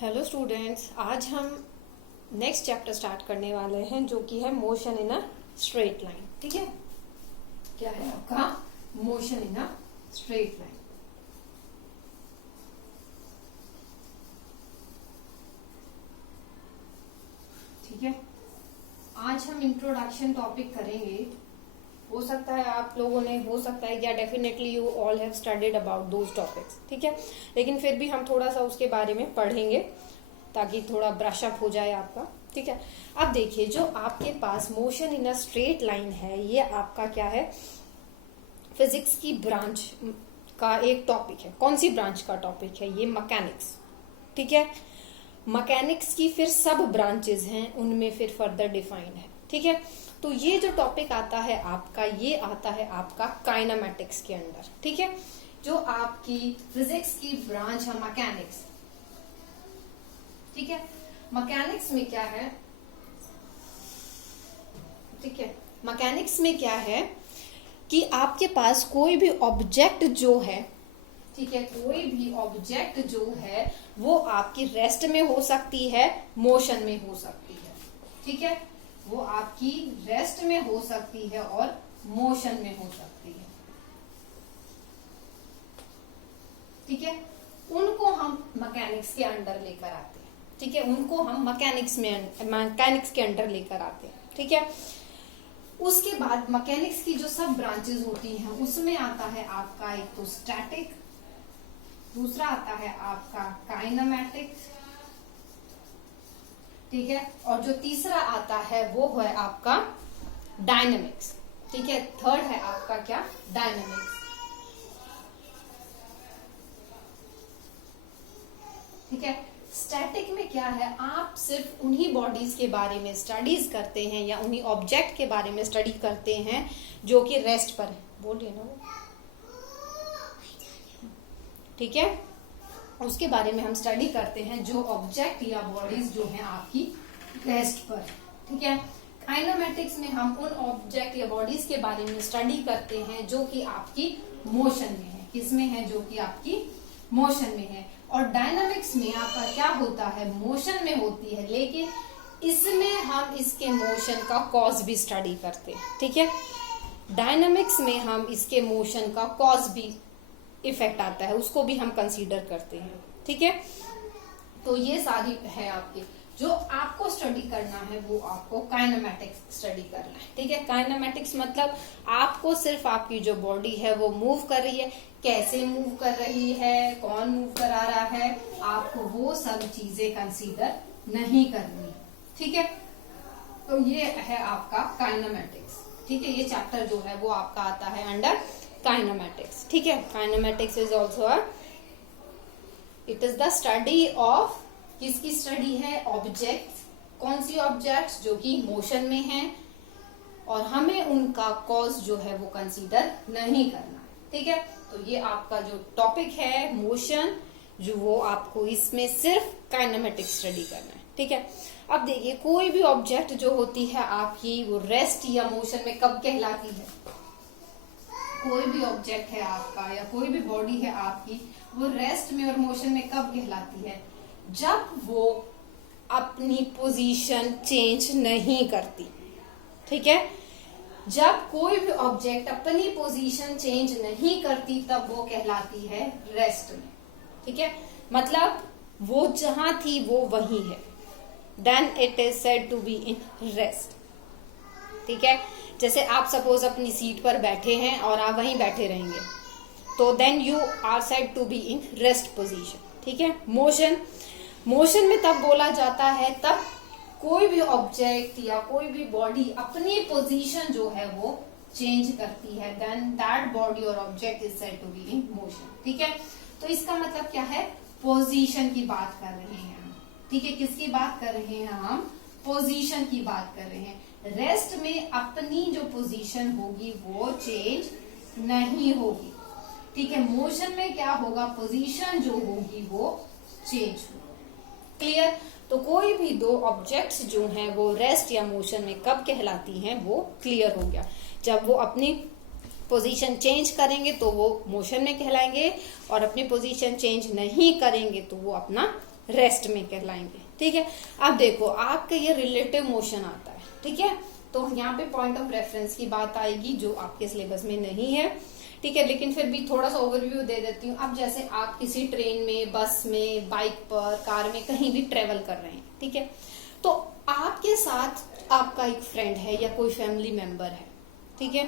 Hello students, आज हम next chapter start करने वाले हैं जो कि है motion in a straight line. ठीक है, क्या है आपका motion in a straight line. ठीक है, आज हम इंट्रोडक्शन टॉपिक करेंगे। हो सकता है आप लोगों ने, हो सकता है या definitely you all have studied about those topics. ठीक है, लेकिन फिर भी हम थोड़ा सा उसके बारे में पढ़ेंगे ताकि थोड़ा ब्रश अप हो जाए आपका। ठीक है, अब देखिए, जो आपके पास motion in a straight line है, ये आपका क्या है, फिजिक्स की ब्रांच का एक टॉपिक है। कौन सी ब्रांच का टॉपिक है? ये मैकेनिक्स। ठीक है, मैकेनिक्स की फिर सब ब्रांचेस हैं, उनमें फिर फर्दर डिफाइंड है। ठीक है, तो ये जो टॉपिक आता है आपका, ये आता है आपका काइनेमेटिक्स के अंडर। ठीक है, जो आपकी फिजिक्स की ब्रांच है मैकेनिक्स। ठीक है, मैकेनिक्स में क्या है? ठीक है, मैकेनिक्स में क्या है कि आपके पास कोई भी ऑब्जेक्ट जो है, ठीक है, कोई भी ऑब्जेक्ट जो है वो आपकी रेस्ट में हो सकती है, मोशन में हो सकती है। ठीक है, वो आपकी रेस्ट में हो सकती है और मोशन में हो सकती है। ठीक है, उनको हम मैकेनिक्स के अंडर लेकर आते हैं। ठीक है, उनको हम मैकेनिक्स के अंडर लेकर आते हैं। ठीक है, उसके बाद मैकेनिक्स की जो सब ब्रांचेस होती हैं उसमें आता है आपका एक तो स्टैटिक, दूसरा आता है आपका काइनेमेटिक्स। ठीक है, और जो तीसरा आता है वो है आपका डायनेमिक्स। ठीक है, थर्ड है आपका क्या? डायनेमिक्स। ठीक है, स्टैटिक में क्या है, आप सिर्फ उन्हीं बॉडीज के बारे में स्टडीज करते हैं या उन्हीं ऑब्जेक्ट के बारे में स्टडी करते हैं जो कि रेस्ट पर है। बोलिए ना वो। ठीक है, उसके बारे में हम स्टडी करते हैं जो ऑब्जेक्ट या बॉडीज जो हैं आपकी रेस्ट पर। ठीक है, काइनेमेटिक्स में हम उन ऑब्जेक्ट या बॉडीज के बारे में स्टडी करते हैं जो कि आपकी मोशन में है। किसमें है? जो कि आपकी मोशन में है। और डायनामिक्स में आपका क्या होता है? मोशन में होती है, लेकिन इसमें हम इसके मोशन का कॉज भी स्टडी करते हैं। ठीक है, डायनामिक्स में हम इसके मोशन का कॉज भी इफेक्ट आता है, उसको भी हम कंसीडर करते हैं। ठीक है, तो ये सारी है आपकी, जो आपको स्टडी करना है वो आपको काइनेमेटिक्स स्टडी करना है। ठीक है, काइनेमेटिक्स मतलब आपको सिर्फ आपकी जो बॉडी है वो मूव कर रही है, कैसे मूव कर रही है, कौन मूव करा रहा है, आपको वो सब चीजें कंसीडर नहीं करनी। ठीक है, तो ये है आपका काइनेमेटिक्स। ठीक है, ये चैप्टर जो है वो आपका आता है अंडर काइनेमेटिक्स। ठीक है, kinematics is also it is the study of, किसकी स्टडी है? ऑब्जेक्ट्स। कौन सी ऑब्जेक्ट्स? जो कि मोशन में हैं और हमें उनका कॉज जो है वो कंसीडर नहीं करना। ठीक है, तो ये आपका जो टॉपिक है मोशन, जो वो आपको इसमें सिर्फ काइनेमेटिक्स स्टडी करना है। ठीक है, अब देखिए, कोई भी ऑब्जेक्ट जो होती है आपकी, वो रेस्ट या मोशन में कब कहलाती है? कोई भी ऑब्जेक्ट है आपका या कोई भी बॉडी है आपकी, वो रेस्ट में और मोशन में कब कहलाती है? जब वो अपनी पोजीशन चेंज नहीं करती। ठीक है, जब कोई भी ऑब्जेक्ट अपनी पोजीशन चेंज नहीं करती तब वो कहलाती है रेस्ट में। ठीक है, मतलब वो जहां थी वो वही है, then it is said to be in rest. ठीक है, जैसे आप सपोज अपनी सीट पर बैठे हैं और आप वहीं बैठे रहेंगे, तो then you are said to be in rest position. ठीक है, मोशन में तब बोला जाता है तब कोई भी ऑब्जेक्ट या कोई भी बॉडी अपनी पोजीशन जो है वो चेंज करती है, देन दैट बॉडी और object is said to be in motion. ठीक है, तो इसका मतलब क्या है? पोजीशन की बात कर रहे हैं हम। ठीक है, किसकी बात कर रहे हैं हम? पोजीशन की बात कर रहे हैं। रेस्ट में अपनी जो पोजीशन होगी वो चेंज नहीं होगी। ठीक है, मोशन में क्या होगा? पोजीशन जो होगी वो चेंज होगी। क्लियर? तो कोई भी दो ऑब्जेक्ट्स जो हैं वो रेस्ट या मोशन में कब कहलाती हैं, वो क्लियर हो गया। जब वो अपनी पोजीशन चेंज करेंगे तो वो मोशन में कहलाएंगे, और अपनी पोजीशन चेंज नहीं करेंगे तो वो अपना रेस्ट में कहलाएंगे। ठीक है, अब देखो आपका ये रिलेटिव मोशन आता है। ठीक है, तो यहाँ पे पॉइंट ऑफ रेफरेंस की बात आएगी जो आपके सिलेबस में नहीं है। ठीक है, लेकिन फिर भी थोड़ा सा ओवरव्यू दे देती हूँ। अब जैसे आप किसी ट्रेन में, बस में, बाइक पर, कार में कहीं भी ट्रेवल कर रहे हैं, ठीक है, तो आपके साथ आपका एक फ्रेंड है या कोई फैमिली मेंबर है। ठीक है,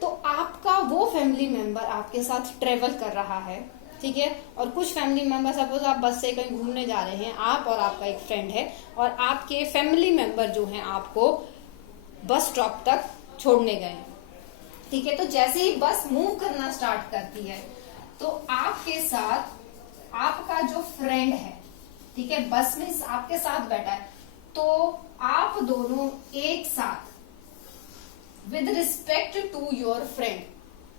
तो आपका वो फैमिली मेंबर आपके साथ ट्रेवल कर रहा है। ठीक है, और कुछ फैमिली मेंबर, सपोज आप बस से कहीं घूमने जा रहे हैं, आप और आपका एक फ्रेंड है, और आपके फैमिली मेंबर जो हैं आपको बस स्टॉप तक छोड़ने गए हैं। ठीक है, तो जैसे ही बस मूव करना स्टार्ट करती है तो आपके साथ आपका जो फ्रेंड है, ठीक है, बस में आपके साथ बैठा है, तो आप दोनों एक साथ with respect to your friend,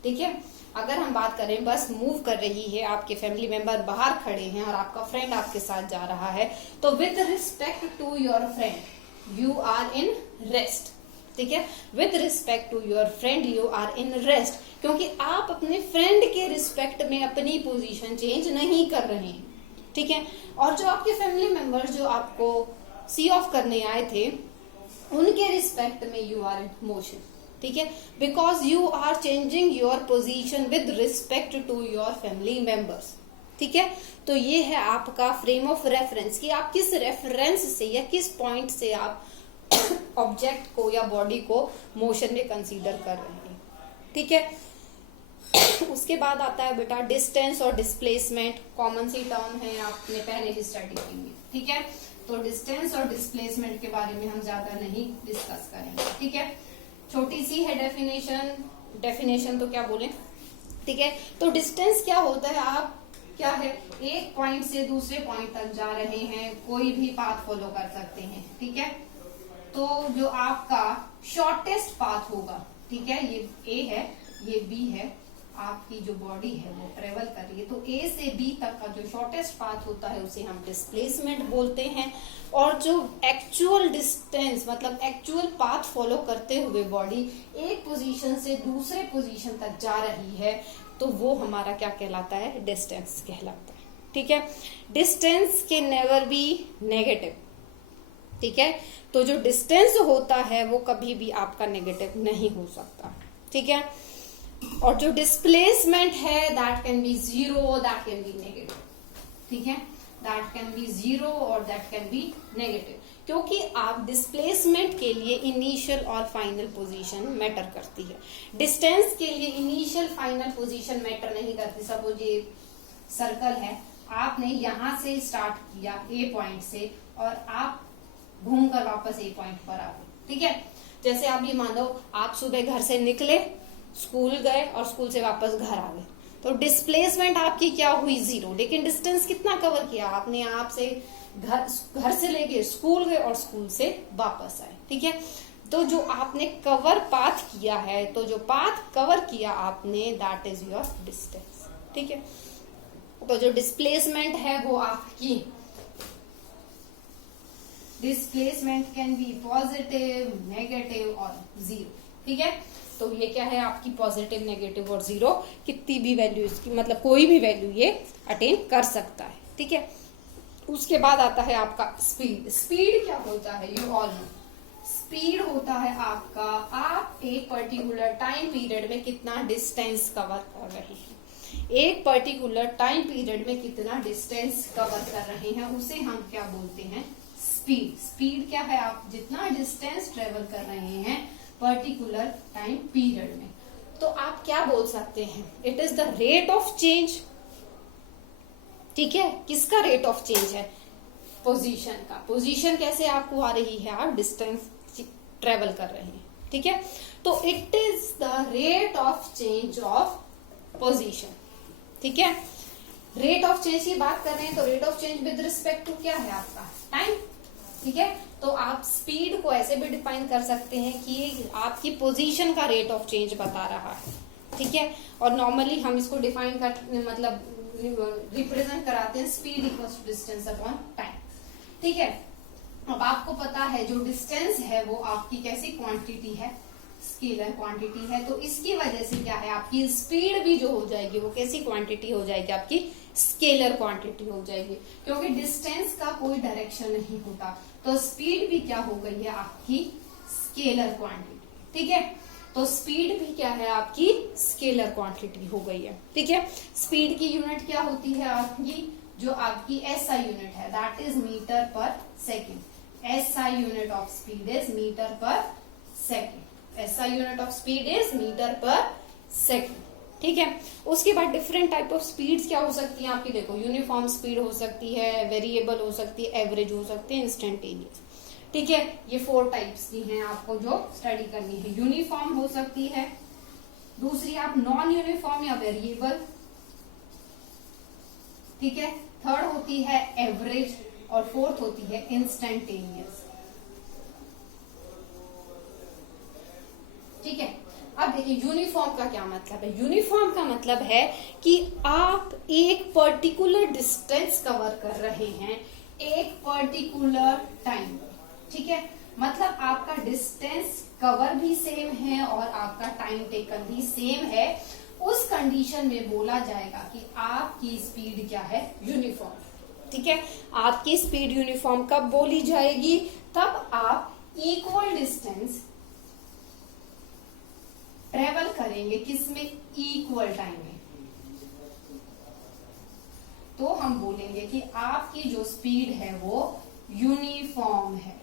ठीक है, अगर हम बात करें बस मूव कर रही है, आपके फैमिली मेंबर बाहर खड़े हैं और आपका फ्रेंड आपके साथ जा रहा है, तो with respect to your friend you are in rest. ठीक है, with respect to your friend you are in rest, क्योंकि आप अपने फ्रेंड के रिस्पेक्ट में अपनी पोजीशन चेंज नहीं कर रहे हैं। ठीक है, और जो आपके फैमिली मेंबर्स जो आपको सी ऑफ करने आए थे, उनके रिस्पेक्ट में यू आर इन मोशन। ठीक है, because you are changing your position with respect to your family members. ठीक है, तो ये है आपका फ्रेम ऑफ रेफरेंस कि आप किस रेफरेंस से या किस पॉइंट से आप ऑब्जेक्ट को या बॉडी को मोशन में कंसीडर कर रहे हैं। ठीक है, उसके बाद आता है बेटा डिस्टेंस और डिस्प्लेसमेंट। कॉमन सी टर्म है, आपने पहले भी स्टडी की है। ठीक है, तो डिस्टेंस और डिस्प्लेसमेंट के बारे में हम ज्यादा नहीं डिस्कस करेंगे। ठीक है, छोटी सी है डेफिनेशन तो क्या बोले। ठीक है, तो डिस्टेंस क्या होता है, आप क्या है, एक पॉइंट से दूसरे पॉइंट तक जा रहे हैं, कोई भी पाथ फॉलो कर सकते हैं। ठीक है, तो जो आपका शॉर्टेस्ट पाथ होगा, ठीक है, ये ए है, ये बी है, आपकी जो बॉडी है वो ट्रेवल कर रही है, तो ए से बी तक का जो शॉर्टेस्ट पाथ होता है उसे हम डिस्प्लेसमेंट बोलते हैं। और जो एक्चुअल डिस्टेंस मतलब एक्चुअल पाथ फॉलो करते हुए बॉडी एक पोजीशन से दूसरे पोजीशन तक जा रही है, तो वो हमारा क्या कहलाता है, डिस्टेंस कहलाता है। ठीक है, distance can never be negative. ठीक है, तो जो डिस्टेंस होता है वो कभी भी आपका नेगेटिव नहीं हो सकता। ठीक है, और जो डिस्प्लेसमेंट है that can be zero, that can be negative. ठीक है, दैट कैन बी जीरो और दैट कैन बी नेगेटिव, क्योंकि आप डिस्प्लेसमेंट के लिए इनिशियल और फाइनल पोजीशन मैटर करती है। डिस्टेंस के लिए इनिशियल फाइनल पोजीशन मैटर नहीं करती। सपोज ये सर्कल है, आपने यहां से स्टार्ट किया ए पॉइंट से और आप घूमकर वापस ए पॉइंट पर आ गए। ठीक है, जैसे आप ये मान लो आप सुबह घर से निकले, स्कूल गए और स्कूल से वापस घर आ गए, तो डिस्प्लेसमेंट आपकी क्या हुई, जीरो, लेकिन डिस्टेंस कितना कवर किया आपने, आप से घर से लेके स्कूल गए और स्कूल से वापस आए। ठीक है, तो जो आपने कवर पाथ किया है, तो जो पाथ कवर किया आपने दैट इज योर डिस्टेंस। ठीक है, तो जो डिस्प्लेसमेंट है वो आपकी displacement can be positive, negative और जीरो। ठीक है, तो ये क्या है आपकी पॉजिटिव, नेगेटिव और जीरो, कितनी भी वैल्यू इसकी मतलब कोई भी वैल्यू ये अटेन कर सकता है। ठीक है, उसके बाद आता है आपका स्पीड। स्पीड क्या होता है, यू ऑल नो, स्पीड होता है आपका, आप एक पर्टिकुलर टाइम पीरियड में कितना डिस्टेंस कवर कर रहे हैं, एक पर्टिकुलर टाइम पीरियड में कितना डिस्टेंस कवर कर रहे हैं, उसे हम क्या बोलते हैं, स्पीड। स्पीड क्या है, आप जितना डिस्टेंस ट्रेवल कर रहे हैं पर्टिकुलर टाइम पीरियड में, तो आप क्या बोल सकते हैं, it is the rate of change. ठीक है, किसका रेट ऑफ चेंज है, पोजीशन का। पोजीशन कैसे आपको आ रही है, आप डिस्टेंस ट्रेवल कर रहे हैं। ठीक है, तो it is the rate of change of position. ठीक है, रेट ऑफ चेंज की बात कर रहे हैं, तो rate of change with respect to क्या है आपका, टाइम। ठीक है, तो आप स्पीड को ऐसे भी डिफाइन कर सकते हैं कि आपकी पोजीशन का रेट ऑफ चेंज बता रहा है। ठीक है, और नॉर्मली हम इसको डिफाइन कर मतलब रिप्रेजेंट कराते हैं speed equals to distance upon time. ठीक है, अब आपको पता है जो डिस्टेंस है वो आपकी कैसी क्वांटिटी है, स्केलर क्वांटिटी है, तो इसकी वजह से क्या है आपकी स्पीड भी जो हो जाएगी वो कैसी क्वांटिटी हो जाएगी, आपकी स्केलर क्वांटिटी हो जाएगी, क्योंकि डिस्टेंस का कोई डायरेक्शन नहीं होता, तो स्पीड भी क्या हो गई है आपकी स्केलर क्वांटिटी। ठीक है, तो स्पीड भी क्या है आपकी स्केलर क्वांटिटी हो गई है। ठीक है, स्पीड की यूनिट क्या होती है आपकी, जो आपकी एसआई यूनिट है, that is metre per second. SI unit of speed is metre per second. SI unit of speed is metre per second. ठीक है, उसके बाद डिफरेंट टाइप ऑफ स्पीड्स क्या हो सकती है आपकी, देखो यूनिफॉर्म स्पीड हो सकती है, वेरिएबल हो सकती है, एवरेज हो सकती है, इंस्टेंटेनियस। ठीक है, ये 4 टाइप्स की हैं आपको जो स्टडी करनी है। यूनिफॉर्म हो सकती है, दूसरी आप नॉन यूनिफॉर्म या वेरिएबल। ठीक है, थर्ड होती है एवरेज, और फोर्थ होती है इंस्टेंटेनियस। ठीक है, अब देखिए यूनिफॉर्म का क्या मतलब है। यूनिफॉर्म का मतलब है कि आप एक पर्टिकुलर डिस्टेंस कवर कर रहे हैं एक पर्टिकुलर टाइम। ठीक है, मतलब आपका डिस्टेंस कवर भी सेम है और आपका टाइम टेकन भी सेम है। उस कंडीशन में बोला जाएगा कि आपकी स्पीड क्या है, यूनिफॉर्म। ठीक है, आपकी स्पीड यूनिफॉर्म कब बोली जाएगी, तब आप इक्वल डिस्टेंस ट्रेवल करेंगे, किसमें, इक्वल टाइम में, तो हम बोलेंगे कि आपकी जो स्पीड है वो यूनिफॉर्म है।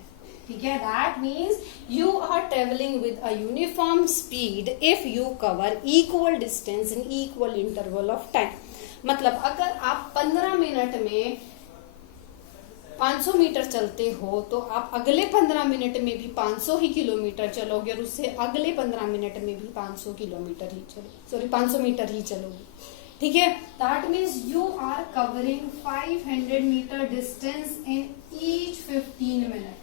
ठीक है, that means you are travelling with a uniform speed if you cover equal distance in equal interval of time. मतलब अगर आप 15 मिनट में 500 मीटर चलते हो तो आप अगले 15 मिनट में भी 500 ही किलोमीटर चलोगे, और उससे अगले 15 मिनट में भी 500 किलोमीटर ही चलोगे, 500 मीटर ही चलोगे। ठीक है, that means you are covering 500 metre distance in each 15 minute.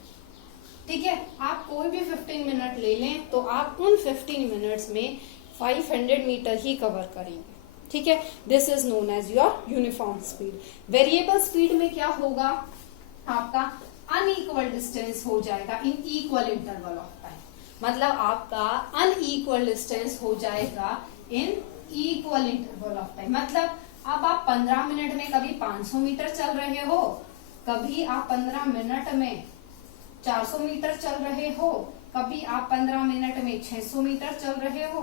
ठीक है, आप कोई भी 15 मिनट ले लें तो आप उन 15 मिनट्स में 500 मीटर ही कवर करेंगे। ठीक है, this is known as your uniform speed. Variable speed में क्या होगा, आपका अनइक्वल डिस्टेंस हो जाएगा in equal interval of time. मतलब आपका अनइक्वल डिस्टेंस हो जाएगा in equal interval of time. मतलब अब आप 15 मिनट में कभी 500 मीटर चल रहे हो, कभी आप 15 मिनट में 400 मीटर चल रहे हो, कभी आप 15 मिनट में 600 मीटर चल रहे हो।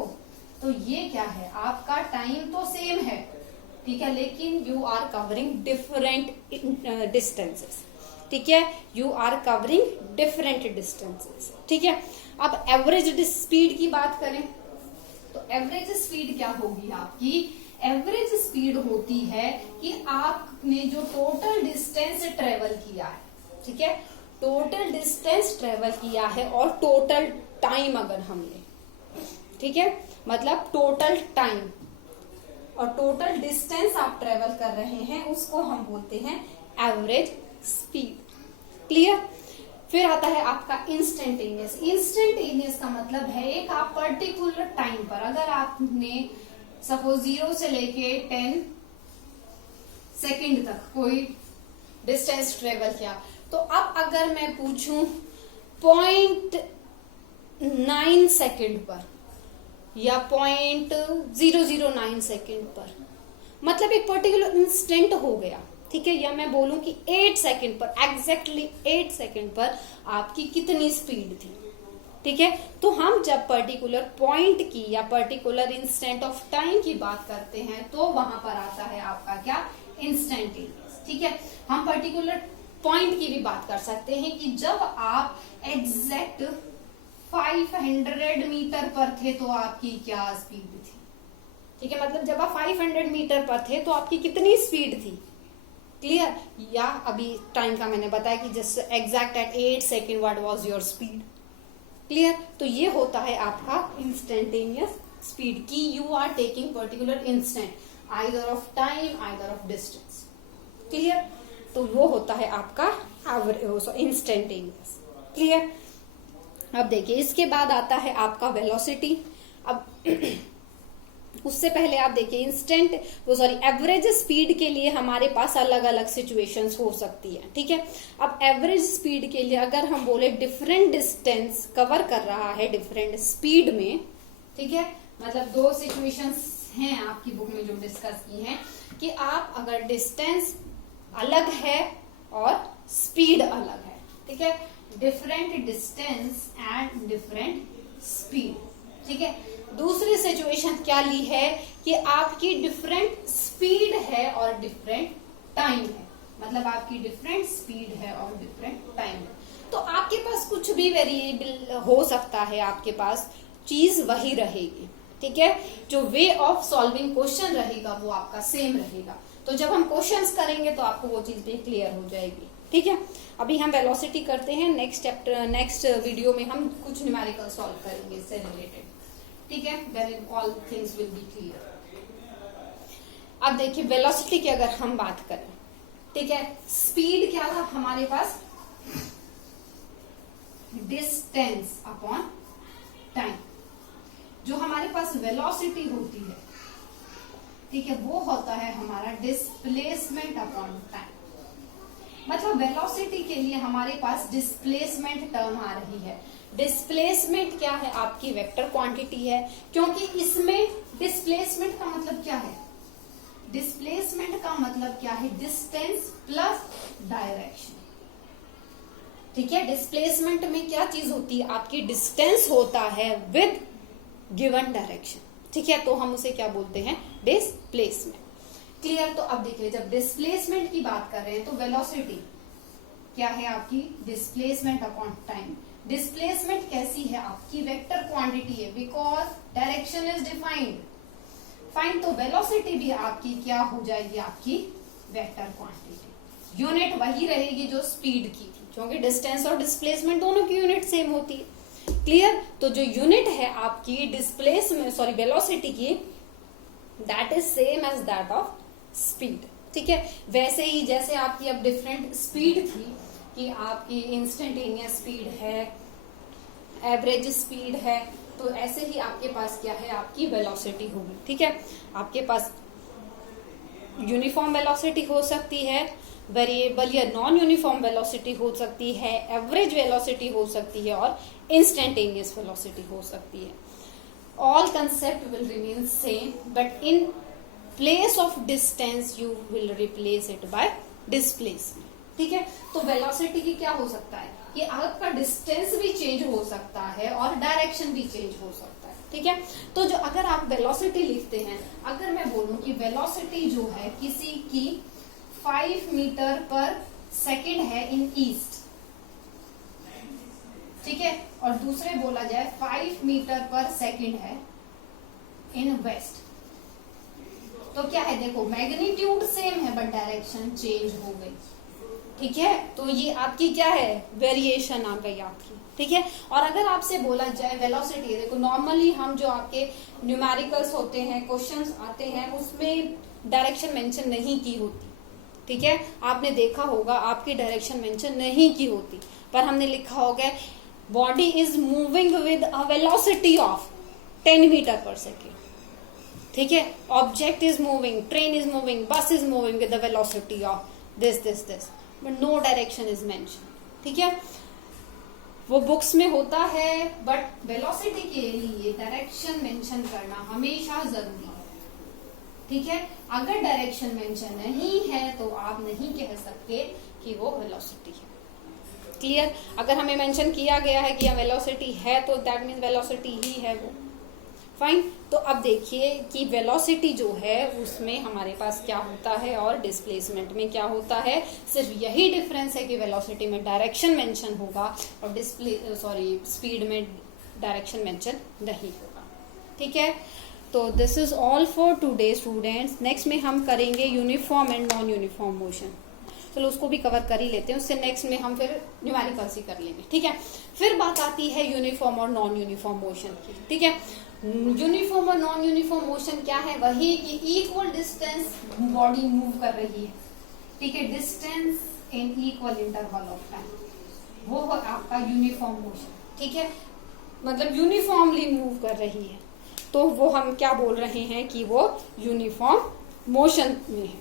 तो ये क्या है, आपका टाइम तो सेम है, ठीक है, लेकिन you are covering different distances. ठीक है, you are covering different distances. ठीक है, अब एवरेज स्पीड की बात करें तो एवरेज स्पीड क्या होगी आपकी, एवरेज स्पीड होती है कि आपने जो टोटल डिस्टेंस ट्रेवल किया है, ठीक है, टोटल डिस्टेंस ट्रेवल किया है और टोटल टाइम अगर हम ले, ठीक है, मतलब टोटल टाइम और टोटल डिस्टेंस आप ट्रेवल कर रहे हैं उसको हम बोलते हैं एवरेज स्पीड। क्लियर। फिर आता है आपका इंस्टेंटेनियस। इंस्टेंटेनियस का मतलब है एक आप पर्टिकुलर टाइम पर, अगर आपने सपोज 0 से लेके 10 सेकंड तक कोई डिस्टेंस ट्रेवल किया, तो अब अगर मैं पूछूं 0.9 सेकंड पर या 0.009 सेकंड पर, मतलब एक पर्टिकुलर इंस्टेंट हो गया, ठीक है, या मैं बोलूं कि 8 सेकंड पर, एग्जैक्टली 8 सेकंड पर आपकी कितनी स्पीड थी, ठीक है। तो हम जब पर्टिकुलर पॉइंट की या पर्टिकुलर इंस्टेंट ऑफ टाइम की बात करते हैं तो वहां पर आता है आपका क्या, इंस्टेंटेनियस। ठीक है, हम पर्टिकुलर पॉइंट की भी बात कर सकते हैं कि जब आप एग्जैक्ट 500 मीटर पर थे तो आपकी क्या स्पीड थी, ठीक है, मतलब जब आप 500 मीटर पर थे तो आपकी कितनी स्पीड थी। क्लियर। या अभी टाइम का मैंने बताया कि just exact at 8 second what was your speed. Clear. तो ये होता है आपका इंस्टेंटेनियस स्पीड की you are taking particular instant either of time either of distance. Clear. तो वो होता है आपका इंस्टेंटेनियस। क्लियर। अब देखिए इसके बाद आता है आपका वेलोसिटी। अब उससे पहले आप देखिए एवरेज स्पीड के लिए हमारे पास अलग अलग सिचुएशंस हो सकती है, ठीक है। अब एवरेज स्पीड के लिए अगर हम बोले डिफरेंट डिस्टेंस कवर कर रहा है डिफरेंट स्पीड में, ठीक है, मतलब 2 सिचुएशंस हैं आपकी बुक में जो डिस्कस की हैं। कि आप अगर डिस्टेंस अलग है और स्पीड अलग है, ठीक है, different distance and different speed, ठीक है। दूसरी सिचुएशन क्या ली है कि आपकी डिफरेंट स्पीड है और डिफरेंट टाइम है, मतलब आपकी डिफरेंट स्पीड है और डिफरेंट टाइम है। तो आपके पास कुछ भी वेरिएबल हो सकता है, आपके पास चीज वही रहेगी, ठीक है। जो वे ऑफ सॉल्विंग क्वेश्चन रहेगा वो आपका सेम रहेगा। तो जब हम क्वेश्चंस करेंगे तो आपको वो चीज भी क्लियर हो जाएगी, ठीक है। अभी हम वेलोसिटी करते हैं, नेक्स्ट वीडियो में हम कुछ न्यूमेरिकल सॉल्व करेंगे इससे रिलेटेड, ठीक है, then all things will be clear. अब देखिए वेलोसिटी की अगर हम बात करें, ठीक है, स्पीड क्या था हमारे पास, डिस्टेंस अपॉन टाइम। जो हमारे पास वेलोसिटी होती है, ठीक है, वो होता है हमारा डिस्प्लेसमेंट अपॉन टाइम। मतलब वेलोसिटी के लिए हमारे पास डिस्प्लेसमेंट टर्म आ रही है। डिस्प्लेसमेंट क्या है, आपकी वेक्टर क्वांटिटी है, क्योंकि इसमें डिस्प्लेसमेंट का मतलब क्या है, डिस्प्लेसमेंट का मतलब क्या है, डिस्टेंस प्लस डायरेक्शन, ठीक है। डिस्प्लेसमेंट में क्या चीज होती है, आपकी डिस्टेंस होता है विद गिवन डायरेक्शन, ठीक है, तो हम उसे क्या बोलते हैं, डिस्प्लेसमेंट। क्लियर। तो अब देखिए जब डिस्प्लेसमेंट की बात कर रहे हैं तो वेलोसिटी क्या है आपकी, डिस्प्लेसमेंट अपॉन टाइम। डिस्प्लेसमेंट कैसी है, आपकी वेक्टर क्वांटिटी है, because direction is defined, fine. तो वेलोसिटी भी आपकी क्या हो जाएगी, आपकी वेक्टर क्वांटिटी। यूनिट वही रहेगी जो स्पीड की थी, क्योंकि डिस्टेंस और डिस्प्लेसमेंट दोनों की यूनिट सेम होती है। क्लियर। तो जो यूनिट है आपकी वेलोसिटी की, that is same as that of speed, ठीक है। वैसे ही जैसे आपकी अब डिफरेंट स्पीड थी कि आपकी इंस्टेंटेनियस स्पीड है, एवरेज स्पीड है, तो ऐसे ही आपके पास क्या है, आपकी वेलोसिटी होगी, ठीक है। आपके पास यूनिफॉर्म वेलोसिटी हो सकती है, वेरिएबल या नॉन यूनिफॉर्म वेलोसिटी हो सकती है, एवरेज वेलोसिटी हो सकती है और इंस्टेंटेनियस वेलोसिटी हो सकती है। All concept will remain same, but in place of distance you will replace it by displacement, ठीक है। तो वेलोसिटी की क्या हो सकता है कि आपका डिस्टेंस भी चेंज हो सकता है और डायरेक्शन भी चेंज हो सकता है, ठीक है। तो जो अगर आप वेलोसिटी लिखते हैं, अगर मैं बोलूं कि वेलोसिटी जो है किसी की 5 मीटर पर सेकेंड है इन ईस्ट, ठीक है, और दूसरे बोला जाए 5 मीटर पर सेकेंड है इन वेस्ट, तो क्या है, देखो मैग्नीट्यूड सेम है बट डायरेक्शन चेंज हो गई, ठीक है। तो ये आपकी क्या है, वेरिएशन आ गई आपकी, ठीक है। और अगर आपसे बोला जाए वेलोसिटी, देखो नॉर्मली हम जो आपके न्यूमेरिकल्स होते हैं, क्वेश्चंस आते हैं, उसमें डायरेक्शन मेंशन नहीं की होती, ठीक है। आपने देखा होगा आपकी डायरेक्शन मेंशन नहीं की होती, पर हमने लिखा होगा body is moving with a velocity of 10 metre per second, ठीक है। Object is moving, train is moving, bus is moving with the velocity of this, but no direction is mention, ठीक है। वो बुक्स में होता है, बट वेलोसिटी के लिए डायरेक्शन मेंशन करना हमेशा जरूरी है, ठीक है। अगर डायरेक्शन मेंशन नहीं है तो आप नहीं कह सकते कि वो वेलोसिटी है। क्लियर। अगर हमें मेंशन किया गया है कि यह वेलोसिटी है तो दैट मीन्स वेलोसिटी ही है वो, फाइन। तो अब देखिए कि वेलोसिटी जो है उसमें हमारे पास क्या होता है और डिस्प्लेसमेंट में क्या होता है, सिर्फ यही डिफरेंस है कि वेलोसिटी में डायरेक्शन मेंशन होगा और स्पीड में डायरेक्शन मेंशन नहीं होगा, ठीक है। तो this is all for today students. Next में हम करेंगे uniform and non uniform motion, चलो उसको भी कवर कर ही लेते हैं, उससे नेक्स्ट में हम फिर न्यूमेरिकल्स ही कर लेंगे, ठीक है। फिर बात आती है यूनिफॉर्म और नॉन यूनिफॉर्म मोशन की, ठीक है। यूनिफॉर्म और नॉन यूनिफॉर्म मोशन क्या है, वही कि इक्वल डिस्टेंस बॉडी मूव कर रही है, ठीक है, distance in equal interval of time, वो आपका यूनिफॉर्म मोशन, ठीक है, मतलब यूनिफॉर्मली मूव कर रही है, तो वो हम क्या बोल रहे हैं कि वो यूनिफॉर्म मोशन में है,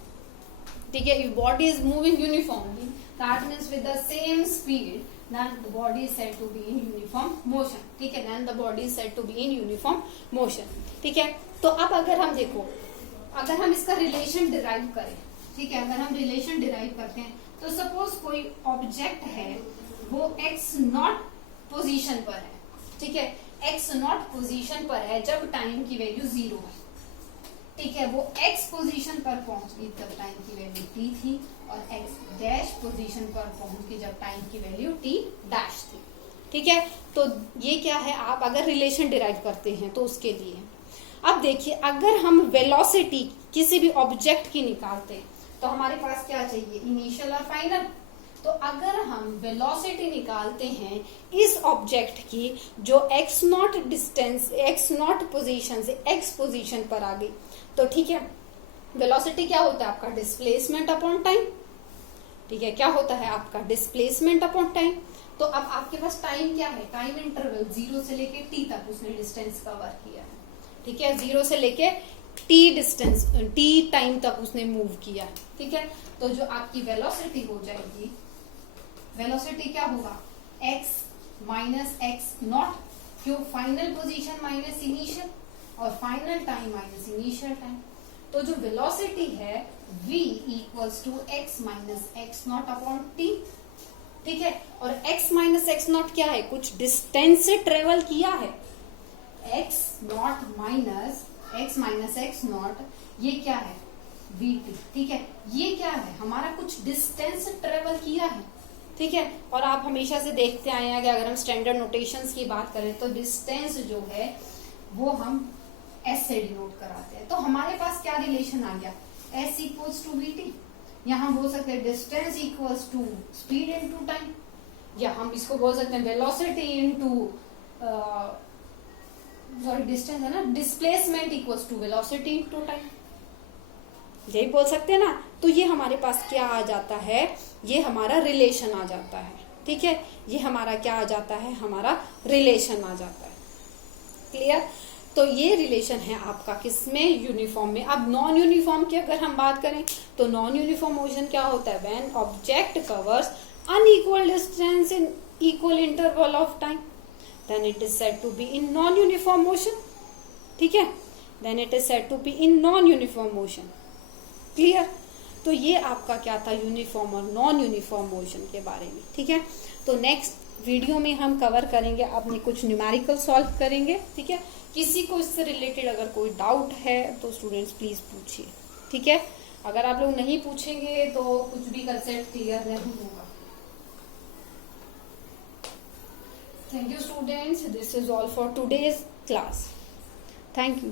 ठीक है। If body is moving uniformly that means with the same speed, then the body is said to be in uniform motion, ठीक है, then the body is said to be in uniform motion, ठीक है। तो अब अगर हम देखो, अगर हम इसका रिलेशन डिराइव करें, ठीक है, अगर हम रिलेशन डिराइव करते हैं तो सपोज कोई ऑब्जेक्ट है वो एक्स नॉट पोजीशन पर है, ठीक है, एक्स नॉट पोजीशन पर है जब टाइम की वैल्यू 0 है, ठीक है, वो एक्स पोजीशन पर पहुंच गई जब टाइम की वैल्यू t थी, और एक्स डैश पोजीशन पर पहुंच गई जब टाइम की वैल्यू t डैश थी, ठीक है। तो ये क्या है, आप अगर रिलेशन डिराइव करते हैं तो उसके लिए। अब देखिए, अगर हम वेलोसिटी किसी भी ऑब्जेक्ट की निकालते हैं तो हमारे पास क्या चाहिए, इनिशियल और फाइनल। तो अगर हम वेलोसिटी निकालते हैं इस ऑब्जेक्ट की जो x not distance, x not position से एक्स पोजीशन पर आ गई, तो ठीक है, वेलोसिटी क्या होता है आपका, डिस्प्लेसमेंट अपॉन टाइम, ठीक है, क्या होता है आपका डिस्प्लेसमेंट अपॉन टाइम। तो अब आपके पास टाइम क्या है, टाइम इंटरवल 0 से लेके t तक उसने डिस्टेंस कवर किया है, ठीक है, 0 से लेके t डिस्टेंस, t टाइम तक उसने मूव किया, ठीक है। तो जो आपकी वेलोसिटी हो जाएगी, वेलोसिटी क्या होगा, x माइनस एक्स नॉट, क्यों, फाइनल पोजीशन माइनस इनिशियल, और final time minus initial time. तो जो वेलोसिटी है v equals to x minus x nought upon t, ठीक है, और x माइनस एक्स नॉट क्या है, कुछ डिस्टेंस से ट्रेवल किया है, x not minus x not, ये क्या है vt, ठीक है, ये क्या है हमारा कुछ डिस्टेंस ट्रेवल किया है, ठीक है। और आप हमेशा से देखते आए हैं कि अगर हम स्टैंडर्ड नोटेशंस की बात करें तो डिस्टेंस जो है वो हम s से डिनोट कराते हैं। तो हमारे पास क्या रिलेशन आ गया, s इक्वल्स टू vt, या हम बोल सकते हैं distance equals to speed into time, या हम इसको बोल सकते हैं वेलोसिटी इनटू, सॉरी डिस्टेंस है ना, displacement equals to velocity into time, यही बोल सकते हैं ना। तो ये हमारे पास क्या आ जाता है, ये हमारा रिलेशन आ जाता है, ठीक है, ये हमारा क्या आ जाता है, हमारा रिलेशन आ जाता है, क्लियर। तो ये रिलेशन है आपका किसमें, यूनिफॉर्म में। अब नॉन यूनिफॉर्म की अगर हम बात करें तो नॉन यूनिफॉर्म मोशन क्या होता है, when object covers unequal distance in equal interval of time, then it is said to be in non uniform motion, ठीक है, then it is said to be in non uniform motion, clear. तो ये आपका क्या था, uniform और non uniform motion के बारे में, ठीक है। तो नेक्स्ट वीडियो में हम कवर करेंगे, अपने कुछ न्यूमेरिकल सॉल्व करेंगे, ठीक है। किसी को इससे रिलेटेड अगर कोई डाउट है तो स्टूडेंट्स प्लीज पूछिए, ठीक है। अगर आप लोग नहीं पूछेंगे तो कुछ भी कंसेप्ट क्लियर नहीं होगा। Thank you students, this is all for today's class, thank you.